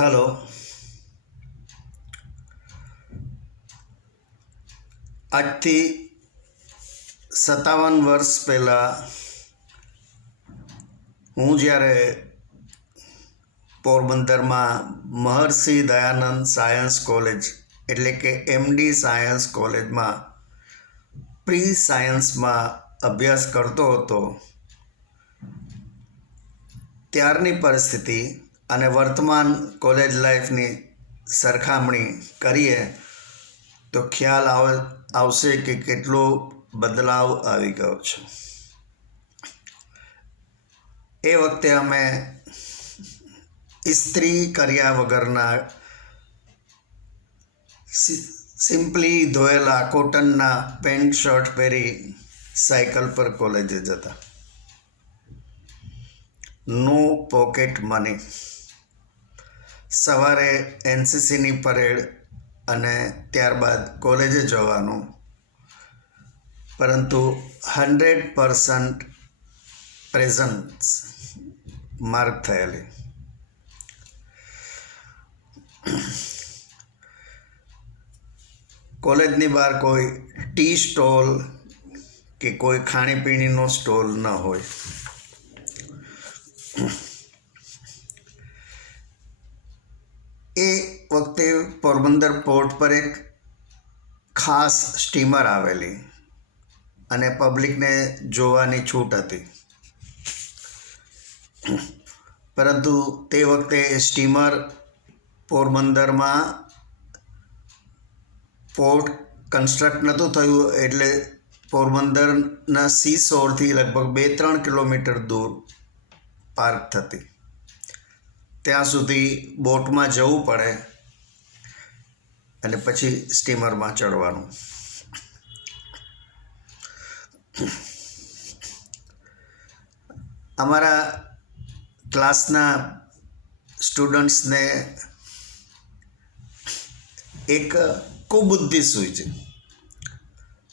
Hello. આજથી 57 વર્ષ પહેલાં હું જ્યારે પોરબંદરમાં મહર્ષિ દયાનંદ સાયન્સ કોલેજ એટલે કે એમડી સાયન્સ કોલેજમાં પ્રી સાયન્સમાં અભ્યાસ કરતો હતો, ત્યારની પરિસ્થિતિ અને વર્તમાન કોલેજ લાઈફની સરખામણી કરીએ તો ખ્યાલ આવશે કે કેટલો બદલાવ આવી ગયો છે. એ વખતે અમે ઇસ્ત્રી કર્યા વગરના સિમ્પલી ધોયેલા કોટનના પેન્ટ શર્ટ પહેરી સાયકલ પર કોલેજે જતા. નો પોકેટ મની. સવારે એનસીસીની પરેડ અને ત્યારબાદ કોલેજે જવાનું, પરંતુ 100% પ્રેઝન્સ માર્ક થયેલી. કોલેજની બહાર કોઈ ટી સ્ટોલ કે કોઈ ખાણીપીણીનો સ્ટોલ ન હોય. એ વખતે પોરબંદર પોર્ટ પર એક ખાસ સ્ટીમર આવેલી અને પબ્લિકને જોવાની છૂટ હતી, પરંતુ તે વખતે સ્ટીમર પોરબંદરમાં પોર્ટ કન્સ્ટ્રક્ટ નહોતું થયું, એટલે પોરબંદરના સી શોરથી લગભગ 2-3 કિલોમીટર દૂર પાર્ક થતી. ત્યાં સુધી બોટમાં જવું પડે અને પછી સ્ટીમરમાં ચડવાનું. અમારા ક્લાસના સ્ટુડન્ટ્સને એક કુબુદ્ધિ સૂઝી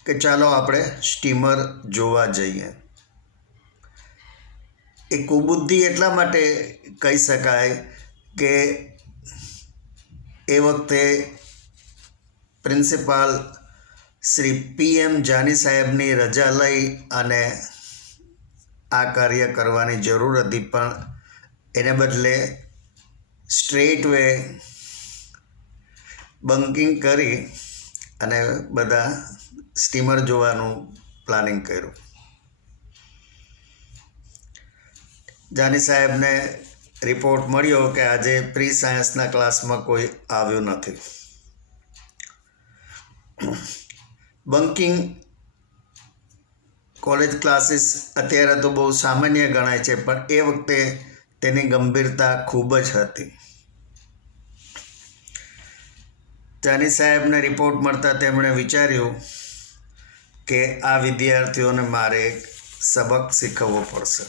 કે ચાલો આપણે સ્ટીમર જોવા જઈએ. એ કુબુદ્ધિ એટલા માટે કહી શકાય કે એ વખતે પ્રિન્સિપાલ શ્રી PM જાની સાહેબની રજા લઈ અને આ કાર્ય કરવાની જરૂર હતી, પણ એને બદલે સ્ટ્રેટ વે બંકિંગ કરી અને બધા સ્ટીમર જોવાનું પ્લાનિંગ કર્યું. જાની સાહેબને રિપોર્ટ મળ્યો કે આજે પ્રી સાયન્સના ક્લાસમાં કોઈ આવ્યું નથી. બંકિંગ કોલેજ ક્લાસીસ અત્યારે તો બહુ સામાન્ય ગણાય છે, પણ એ વખતે તેની ગંભીરતા ખૂબ જ હતી. જાની સાહેબને રિપોર્ટ મળતા તેમણે વિચાર્યું કે આ વિદ્યાર્થીઓને મારે એક સબક શીખવવો પડશે.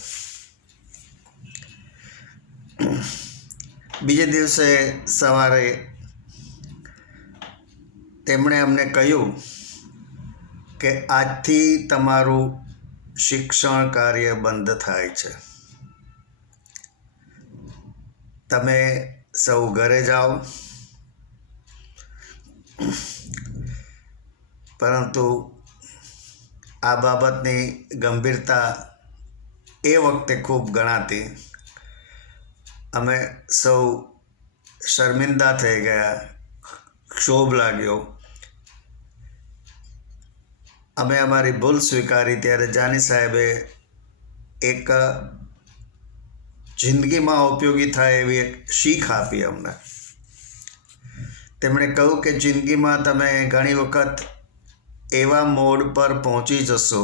બીજે દિવસે સવારે તેમણે અમને કહ્યું કે આજથી તમારું શિક્ષણ કાર્ય બંધ થાય છે. તમે સૌ ઘરે જાઓ. પરંતુ આ બાબતની ગંભીરતા એ વખતે ખૂબ ગણાતી. અમે સૌ શર્મિંદા થઈ ગયા, ક્ષોભ લાગ્યો. અમે અમારી ભૂલ સ્વીકારી ત્યારે જાની સાહેબે એક જિંદગીમાં ઉપયોગી થાય એવી એક શીખ આપી અમને. તેમણે કહ્યું કે જિંદગીમાં તમે ઘણી વખત એવા મોડ પર પહોંચી જશો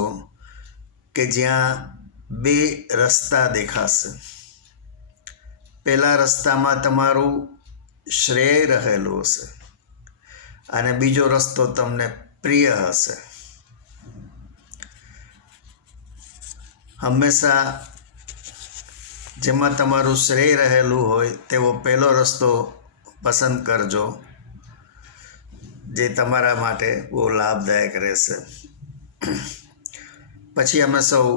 કે જ્યાં 2 રસ્તા દેખાશે. પહેલા રસ્તામાં તમારું શ્રેય રહેલું હશે અને બીજો રસ્તો તમને પ્રિય હશે. હંમેશા જેમાં તમારું શ્રેય રહેલું હોય તેવો પહેલો રસ્તો પસંદ કરજો, જે તમારા માટે બહુ લાભદાયક રહેશે. પછી અમે સૌ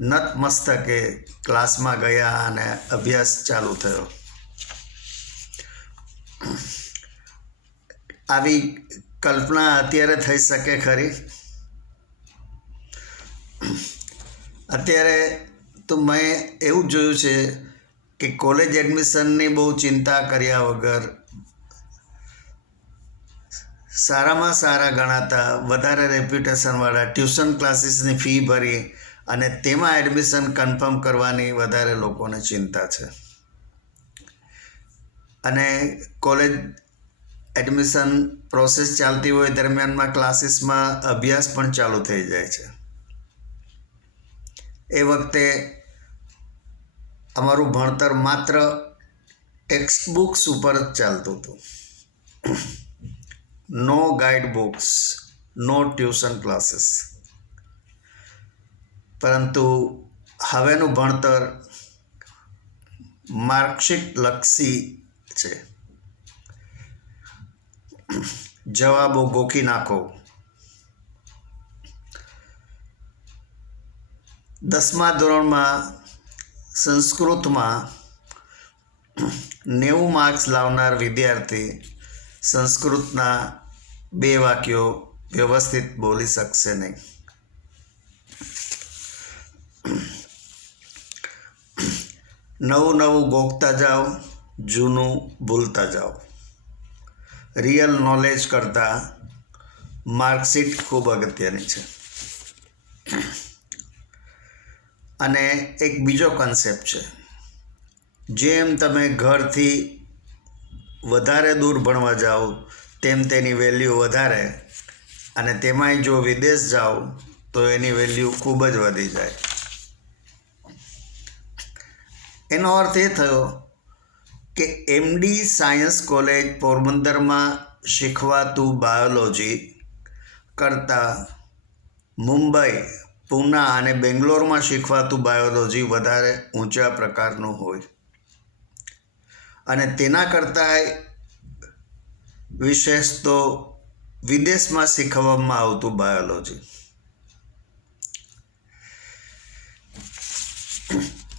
નતમસ્તકે ક્લાસમાં ગયા અને અભ્યાસ ચાલુ થયો. આવી કલ્પના અત્યારે થઈ શકે ખરી? અત્યારે તો મેં એવું જોયું છે કે કોલેજ એડમિશનની બહુ ચિંતા કર્યા વગર સારામાં સારા ગણાતા વધારે રેપ્યુટેશનવાળા ટ્યુશન ક્લાસીસની ફી ભરી અને તેમાં એડમિશન કન્ફર્મ કરવાની વધારે લોકોને ચિંતા છે. અને કોલેજ એડમિશન પ્રોસેસ ચાલતી હોય દરમિયાનમાં ક્લાસીસમાં અભ્યાસ પણ ચાલુ થઈ જાય છે. એ વખતે અમારું ભણતર માત્ર ટેક્સ્ટ બુક્સ ઉપર જ ચાલતું હતું. નો ગાઈડ બુક્સ, નો ટ્યુશન ક્લાસીસ. પરંતુ હવેનું ભણતર માર્કશીટ લક્ષી છે. જવાબો ગોખી નાખો. 10મા ધોરણમાં સંસ્કૃતમાં 90 માર્ક્સ લાવનાર વિદ્યાર્થી સંસ્કૃતના 2 વાક્યો વ્યવસ્થિત બોલી શકશે નહીં. નવું ગોખતા જાઓ, જૂનું ભૂલતા જાઓ. રિયલ નોલેજ કરતાં માર્કશીટ ખૂબ અગત્યની છે. અને એક બીજો કન્સેપ્ટ છે, જેમ તમે ઘરથી વધારે દૂર ભણવા જાઓ તેમ તેની વેલ્યુ વધારે, અને તેમાંય જો વિદેશ જાઓ તો એની વેલ્યુ ખૂબ જ વધી જાય. એનો અર્થ એ થયો કે એમડી સાયન્સ કોલેજ પોરબંદરમાં શીખવાતું બાયોલોજી કરતાં મુંબઈ, પૂના અને બેંગ્લોરમાં શીખવાતું બાયોલોજી વધારે ઊંચા પ્રકારનું હોય, અને તેના કરતાંય વિશેષ તો વિદેશમાં શીખવવામાં આવતું બાયોલોજી.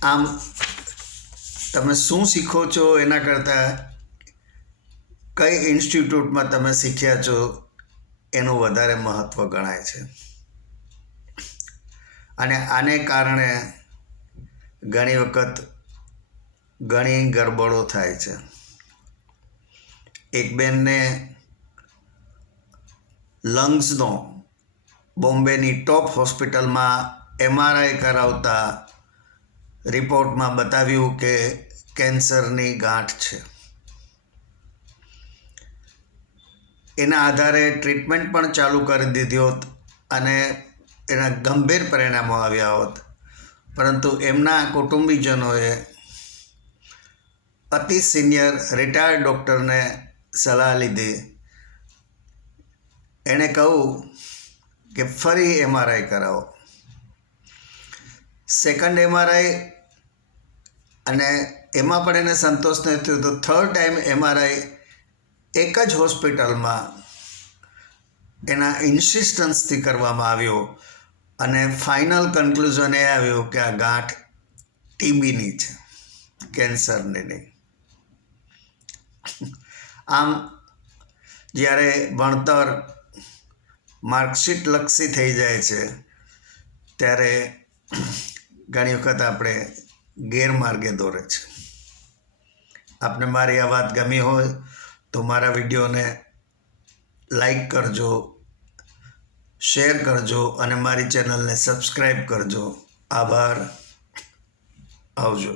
આમ તમે શું શીખો છો એના કરતાં કઈ ઇન્સ્ટિટ્યૂટમાં તમે શીખ્યા છો એનું વધારે મહત્ત્વ ગણાય છે. અને આને કારણે ઘણી વખત ઘણી ગરબડો થાય છે. એક બેનને લંગ્સનો બોમ્બેની ટોપ હોસ્પિટલમાં MRI કરાવતા રિપોર્ટમાં બતાવ્યું કે કેન્સરની ગાંઠ છે. એના આધારે ટ્રીટમેન્ટ પણ ચાલુ કરી દીધી હોત અને એના ગંભીર પરિણામો આવ્યા હોત, પરંતુ એમના કુટુંબીજનોએ અતિ સિનિયર રિટાયર્ડ ડૉક્ટરને સલાહ લીધી. એણે કહ્યું કે ફરી MRI કરાવો. સેકન્ડ MRI, અને એમાં પણ એને સંતોષ ન થયો તો થર્ડ ટાઈમ MRI એક જ હોસ્પિટલમાં એના ઇન્સિસ્ટન્સથી કરવામાં આવ્યો, અને ફાઇનલ કન્ક્લુઝન એ આવ્યું કે આ ગાંઠ TBની છે, કેન્સરની નહીં. આમ જ્યારે ભણતર માર્કશીટ લક્ષી થઈ જાય છે ત્યારે ઘણી વખત આપણે ગેરમાર્ગે દોરે છે. આપને મારી આ વાત ગમી હોય તો મારા વિડીયોને લાઈક કરજો, શેર કરજો અને મારી ચેનલને સબસ્ક્રાઈબ કરજો. આભાર. આવજો.